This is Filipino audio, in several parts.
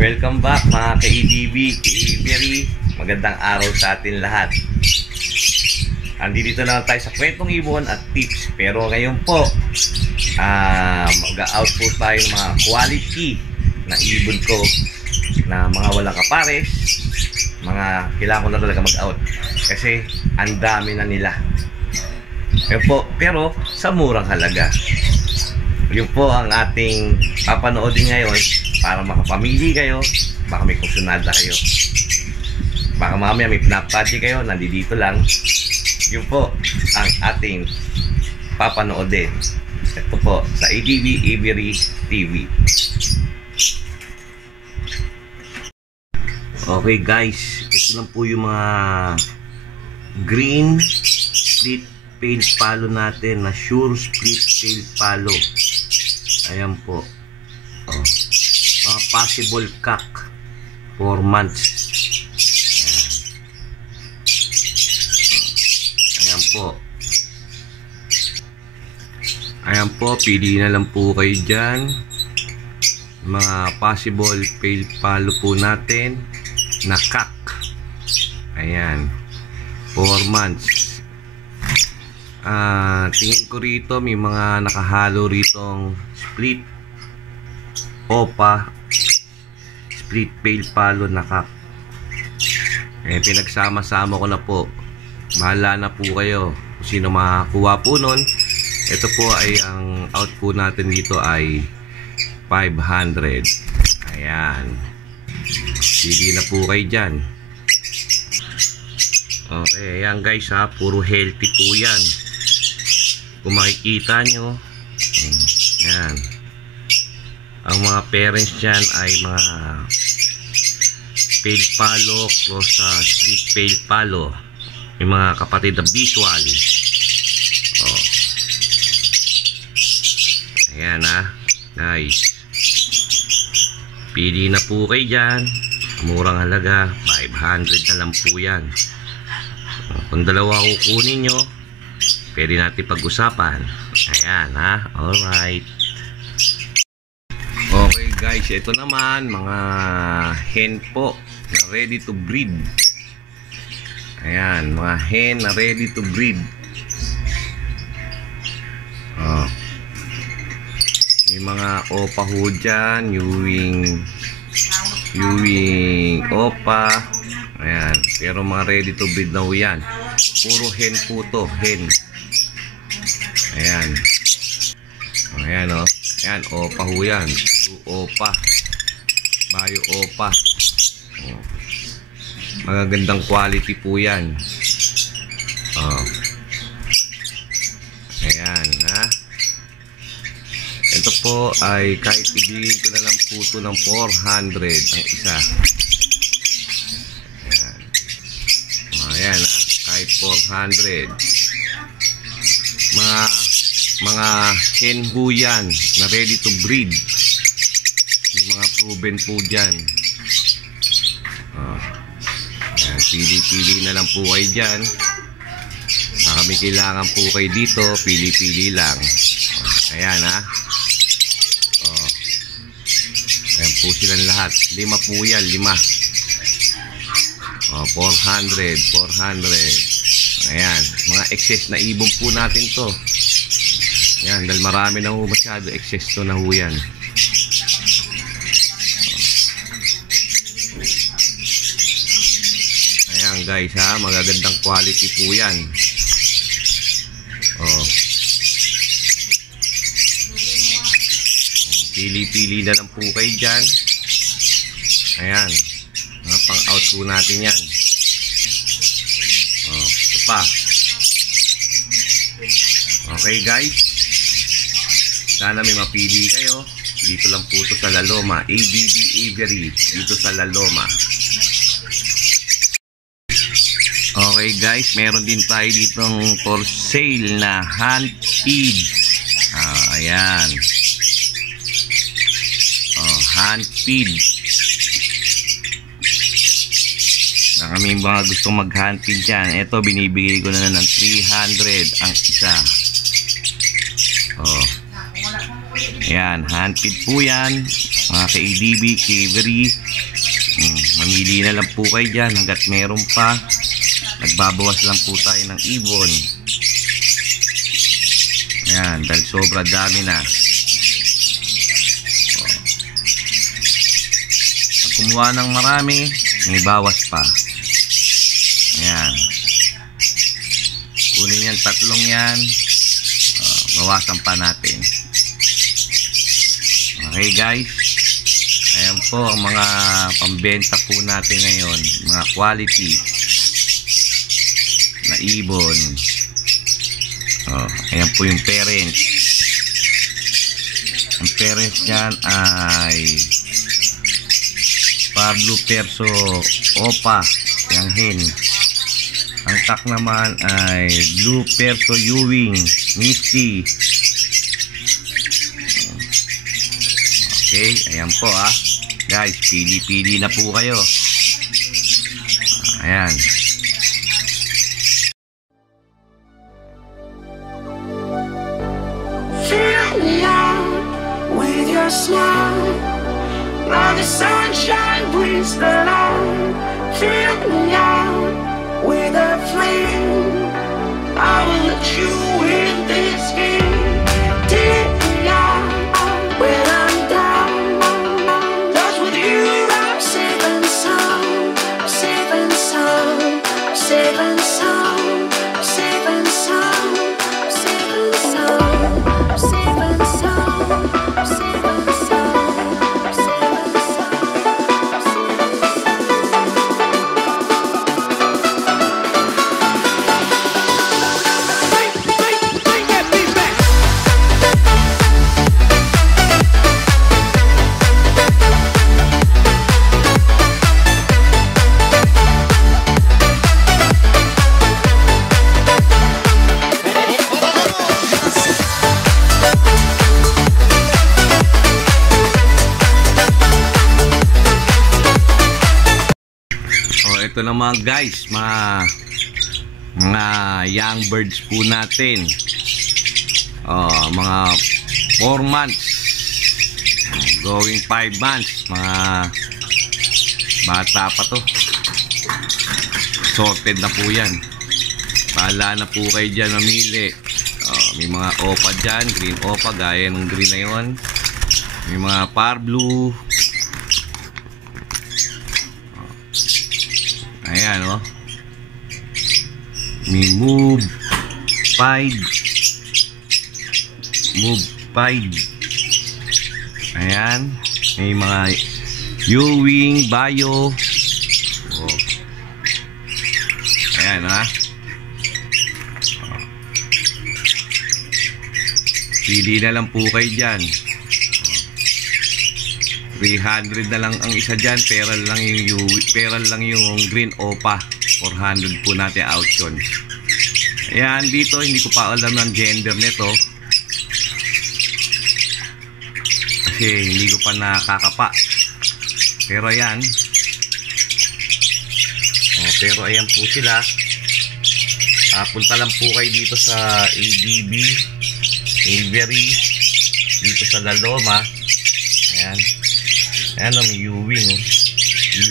Welcome back mga ka-EDB, ka-Avery. Magandang araw sa atin lahat. Andito na tayo sa kwentong ibon at tips. Pero ngayon po, mag-out po tayo ng mga quality na ibon ko na mga walang kapares. Mga kailangan ko na talaga mag-out kasi ang dami na nila. Pero sa murang halaga. Yun po ang ating papanoodin ngayon para makapamili kayo. Baka may kusunada kayo, baka mamaya may pinapati kayo, nandito lang. Yun po ang ating papanoodin. Ito po sa ADB Avery TV. Okay guys, ito lang po yung mga green split pale palo natin na sure split pale palo. Ayan po. Mga possible cock 4 months. Ayan po. Ayan po, pili na lang po kayo dyan. Mga possible pale palo po natin na cock. Ayan, 4 months. Tingin ko rito may mga nakahalo ritong split opa, split pale palo na cock. Pinagsama-sama ko na po. Bahala na po kayo kung sino makakuha po nun. Ito po ay ang out po natin dito ay 500. Ayan, pili na po kayo dyan. Okay, ayan guys ha, puro healthy po yan. Kung makikita nyo, ayan, ang mga parents dyan ay mga pale palo cross sa split pale palo. May mga kapatid na visual. Ayan ha guys, pili na po kayo dyan. Murang halaga, 500 na lang po yan. Kung dalawa kukunin nyo, pwede natin pag-usapan. Ayan ha, alright. Okay guys, ito naman mga hen po na ready to breed. Ayan, mga hen na ready to breed. May mga opa ho dyan, Ewing opa. Ayan, pero mga ready to breed na ho yan. Puro hen po to, hen. Ayan. Ayan o. Ayan, opa ho yan. Blue opa, Bayo opa. Magagandang quality po yan. Ayan ha. Ito po ay kahit ibigay ko na lang po ito ng 400 ang isa. Ayan ha, kahit 400. Mga hen ho yan na ready to breed. May mga proven po dyan. Ayan, pili-pili na lang po kayo dyan. Baka may kailangan po kayo dito, pili-pili lang. Ayan ha. Ayan po silang lahat. 5 po yan, 5. 400. Ayan, mga excess na ibon po natin to. Ayan, dahil marami na ho masyado, excess to na ho yan. Ayan guys ha, magagandang quality po yan. Pili-pili na lang po kayo dyan. Ayan, mga pang out po natin yan. Ito pa. Okay guys, sana may mapili kayo. Dito lang po ito sa La Loma, ADB Avery, dito sa La Loma. Okay guys, meron din tayo ditong for sale na hand feed. Ayan, hand feed. Na kami mga gustong mag hand feed dyan. Ito binibigay ko na ng 300 ang isa. Ayan, hand feed po yan. mga ka-ADB, Cavery. Mamili na lang po kayo dyan hanggat meron pa. Nagbabawas lang po tayo ng ibon. Ayan, dahil sobra dami na. Pag kumuha ng marami, may bawas pa. Ayan. Kunin yan, tatlong yan. Bawasan pa natin. Okay guys. Ayan po ang mga pambenta po natin ngayon. Mga quality na ibon. Ayan po yung parents. Ang parents nyan ay Pablo Perso Opa, yung hen. Ang tak naman ay Blue Perso Ewing Misty. Okay, ayan po guys, pili-pili na po kayo. Ayan. Fill me out with your smile. Now the sunshine brings the light. Fill me out with a flame. I will let you in this game. Take me out when I'm down. Cause with you I'm safe and sound. Safe and sound. Safe and sound. Safe and sound. Safe and sound. Safe and sound. Safe and sound. Safe and sound. Ito naman guys, mga young birds po natin. Mga 4 months going 5 months, mga bata pa to. Sorted na po yan. Bahala na po kayo dyan mamili. May mga opa dyan, green opa gaya ng green na yun. May mga par blue. Ayan may move pied. Ayan, may mga Ewing, Bayo. Ayan pili na lang po kayo dyan. 300 na lang ang isa dyan. Peral lang yung green opa. 400 po natin auction. Ayan, dito hindi ko pa alam ng gender nito kasi hindi ko pa nakakapa. Pero ayan. Pero ayan po sila. Punta lang po kayo dito sa ADB, Avery, dito sa Laloma. Ayan. Ayan may Ewing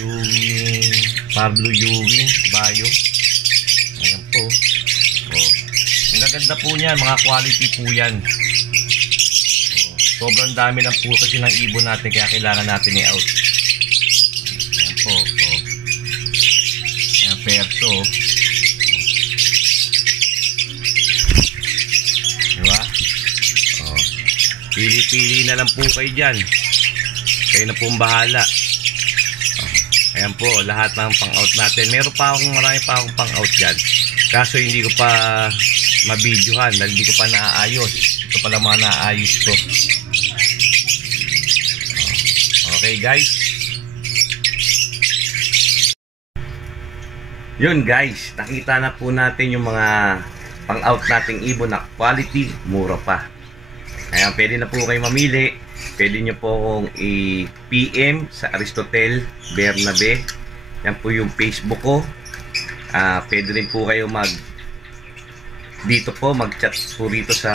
Ewing, Pablo Ewing, Bayo. Ayan po. Ang gaganda po niyan, mga quality po yan. Sobrang dami lang po kasi ng ibon natin kaya kailangan natin i-out. Ayan po. Ayan perso. Diba? Pili-pili na lang po kayo dyan. Kayo na pong bahala. Ayan po, lahat ng pang-out natin. Meron pa akong marami pa akong pang-out dyan. Kaso hindi ko pa mabidyohan dahil hindi ko pa naaayos. Ito pala mga naaayos ko. Okay guys. Yun guys, nakita na po natin yung mga pang-out nating ibon na quality, mura pa. Ayan, pwede na po kayo mamili. Pwede nyo po akong i-PM sa Aristotel Bernabe. Yan po yung Facebook ko. Pwede rin po kayo dito po mag-chat po rito sa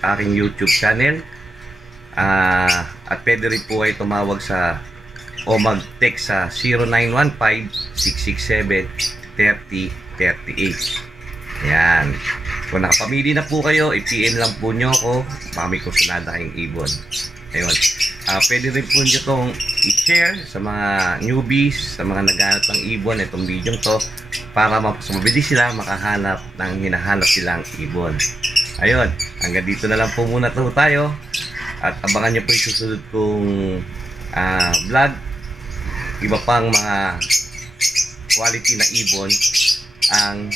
aking YouTube channel. At pwede rin po kayo tumawag sa o mag-text sa 0915-667-3038. Yan. Kung nakapamili na po kayo, i-PM lang po nyo ako. Baka may kusunada kayong ibon. Ayun. Pwede rin po nyo itong i-share sa mga newbies, sa mga naghanap ng ibon, itong video to, para mas mabilis sila makahanap ng hinahanap silang ibon. Ayun. Hanggang dito na lang po muna tayo. At abangan nyo po yung susunod kong vlog. Iba pang mga quality na ibon ang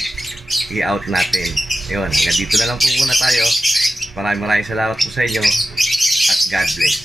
i-out natin. Ayun, hanggang dito na lang po muna tayo. Maraming salamat po sa inyo at God bless.